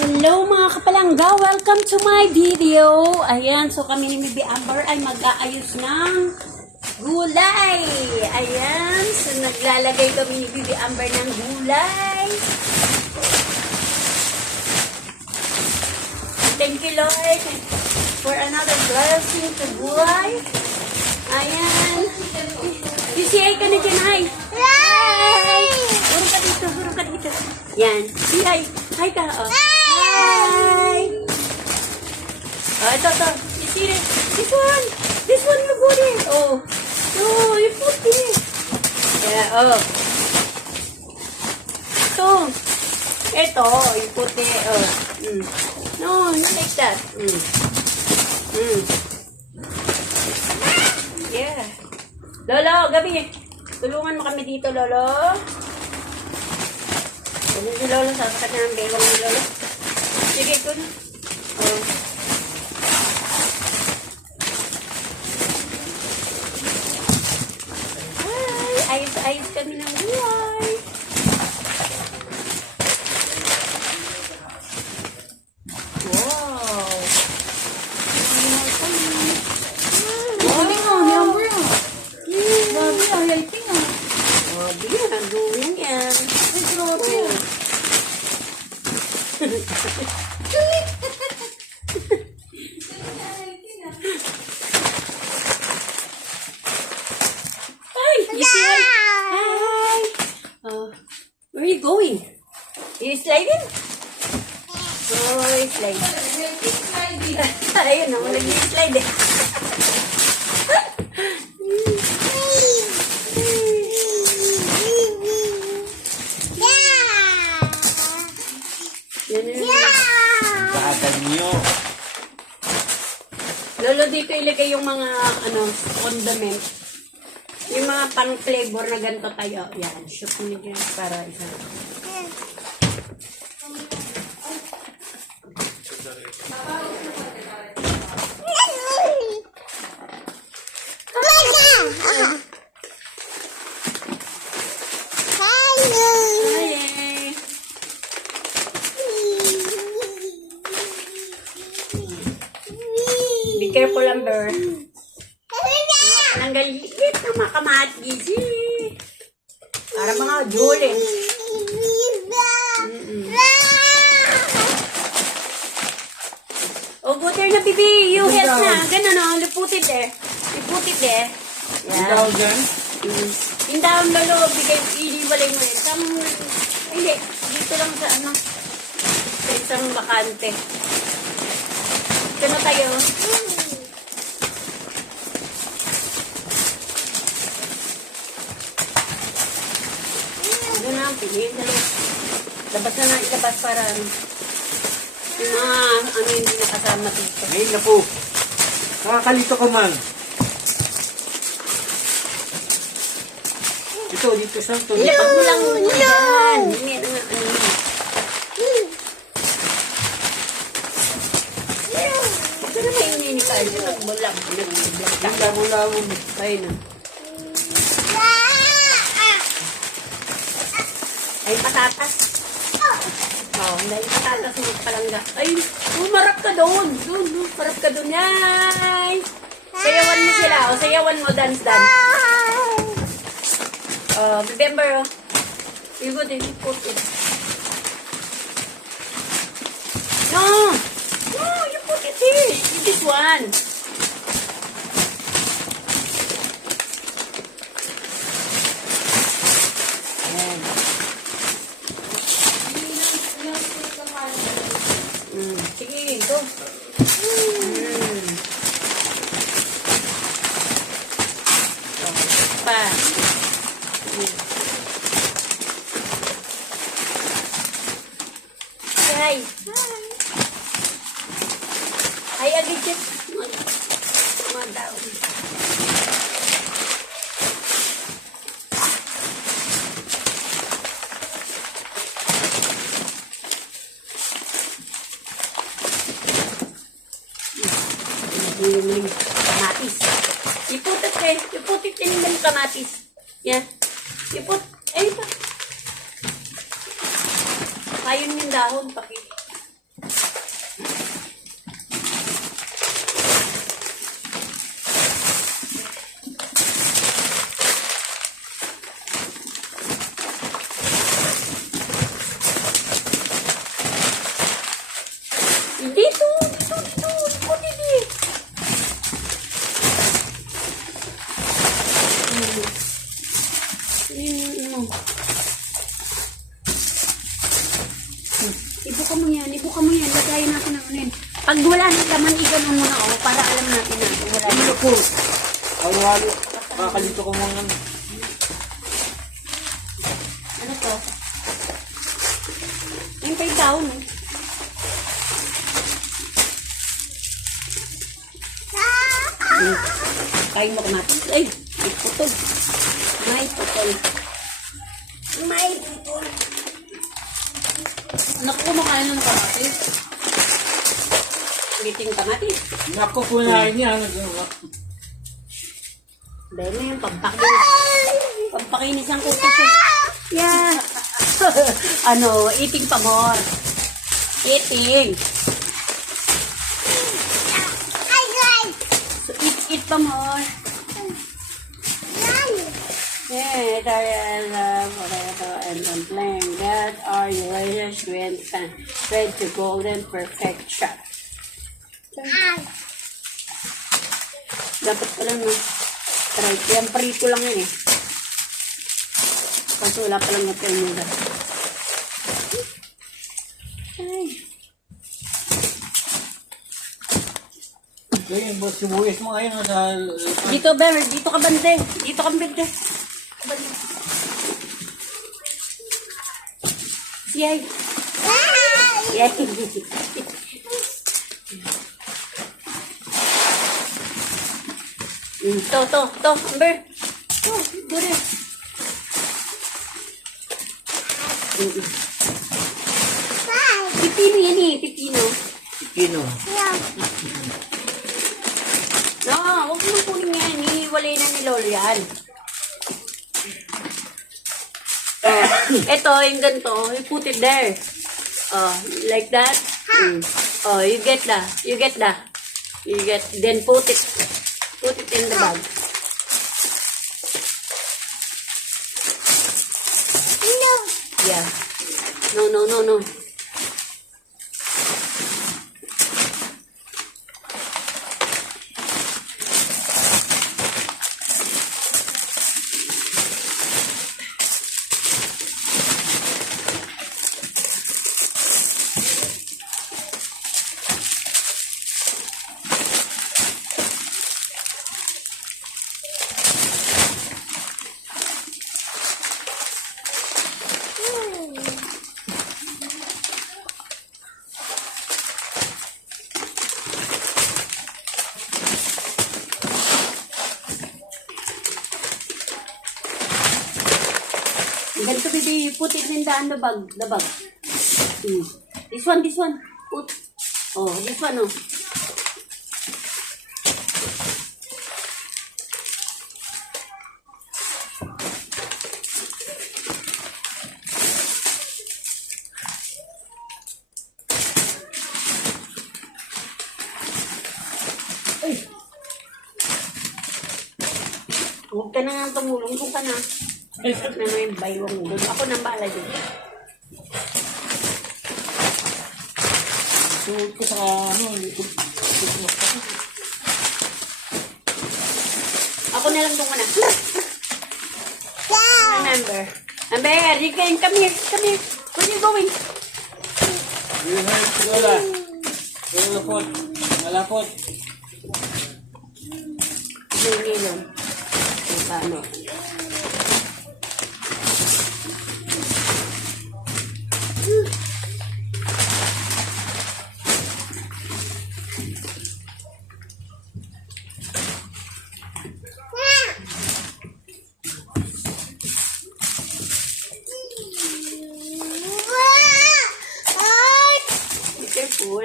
Hello mga kapalangga! Welcome to my video! Ayan, so kami ni Bibi Amber ay mag-aayos ng gulay. Ayan, so naglalagay kami ni Bibi Amber ng gulay. Thank you Lord for another blessing to gulay. Ayan. You say hi ka na dyan, hi! Hi! Hurong ka dito, hurong ka dito. Yan, say hi. Hi ka, oh. Hi! Oh, ito. You see it? This one! This one, you put it! Oh. No, you put it! Yeah, oh. Ito, you put it, oh. No, not like that. Yeah. Lolo, gabi. Tulungan mo kami dito, Lolo. Ano si Lolo? Sasakat na ng bewang ni Lolo. Sige, ito na. Oh. Hi! Ayos kami ng buhay. Wow! Galing mo, ni Amber ah. Grabe ah, lighting ah. Grabe yan, ang dumi yan. Ay, grabe ah. Hi! You see hi? Hi! Where are you going? You sliding? Oh, you slide. Ayun naman, nag-slide eh. Lolo, dito ilagay yung mga condiment. Yung mga pang-flavor na ganito tayo. Yan, shoot mo dyan para isa. Hi! Be careful, Amber. Ang galit ng mga kamatis. Para mga jolin. Oh, butter na, Bibi. You help na. Ganun, no? Liputit eh. Yeah. Ikaw dyan? Yung down, Lolo. Bigay, iliwalay mo eh. Hindi. Dito lang sa sa isang bakante. Ito na tayo. Doon na, piliin na lang. Labas na ilabas para yung mga hindi nakasama dito. Ay, naku. Nakakalito ka man. Dito sa ito. Ilapag mo lang muna yan. Hindi na nga, Ito na may inini ka. Ito na bulang. Lamo-lamo. Tayo na. Ay, patatas. Oh, dahil patatas mo palangga. Ay, marap ka doon. Doon, marap ka doon. Yay! Sayawan mo sila. O, sayawan mo. Dance. Remember, you go there, you put it. No, you put it here. This one. Sige, go. Pa. Hi. Hi, agad. Madaw. Kamatis. Iputit din yung kamatis. Yeah. Iput. Ay, pa. Ayun yung dahon, paki. Dito, dito, dito. Dito, dito. Ibuka mo yan, ibuka mo yan. Lagayin natin ang unin. Pag wala ng laman, iganon mo na para alam natin na kung wala Ano po? Halo-halo. Nakakalito ko mga Ano to? Yung kay down. Kain mo kamatis. Ay, may putol. May putol. May putol. Anak ko kumakain ng kamatis. Ulitin kamatis. Naku, kunain niya. Dahil na yung pampakinis. Pampakinis ang kuko siya. Yeah. Ano, eating pa more. Eating. So, eat pa more. Yeah, potato and dumpling. That are delicious when spread to golden perfection. Dapat pala no. Try. Yan, prito lang yan eh. Kasi wala palang yung penuda. Ay. So yun, boss, sibuyas mo ngayon sa... Dito, Ber. Dito ka bande. Dito ka bande. Yay. Yay. To, Amber. To, dure. Pipino yan eh, pipino. Pino. No, huwag mo kunin yan. Hiniwalay na ni Lolo yan. Ito, yung ganito, you put it there. Like that. You get that. Then put it in the bag. No. Yeah. No. Ganito, baby. You put it in the bag. This one. Put. Oh, this one, oh. Huwag ka na nga tumulong kung ka na. Na may baywang doon. Ako nang baala doon. Suot ko sa Ako na lang doon muna. Amber. Amber, you can come here. Where are you going? Yun na yung sigala. Malapot. Hindi lang. Paano? Be careful.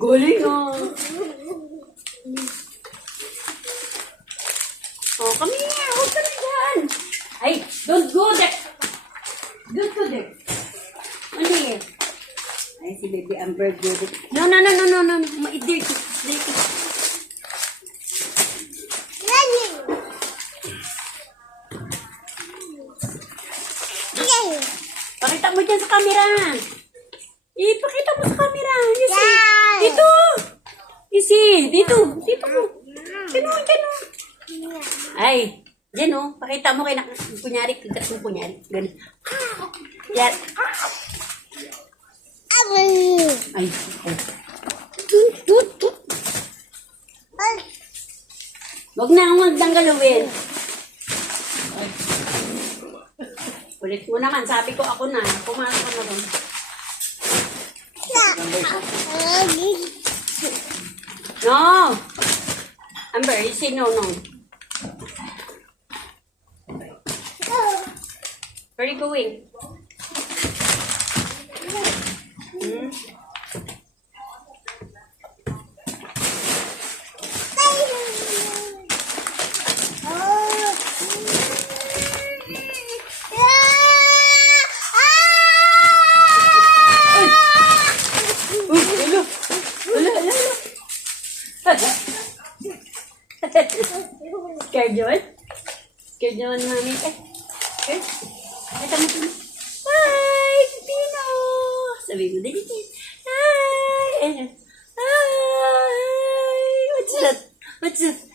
Galing ah. Oh, come here. Huwag ka na dyan. Ay, don't go there. baby Amber. No, no, no, no, no, no. Dirty. Dirty. Pakita mo dyan sa camera. Ipakita mo sa camera. You see? Dito. You see? Dito. Dito. Ganon, ganon. Ay. Diyan o. Pakita mo kay kunyari. Kunyari. Ganon. Yan. Ay. Huwag na ang magdanggalawin. Ulit mo naman. Sabi ko ako na. Pumasok ka na doon. No. Amber, you say no, no. Where are you going? Hmm? Scared yun? Scared yun, mami? Scared? Ito mo ito. Hi! Pino! Sabi mo, dali. Hi! Hi! What's that? What's that?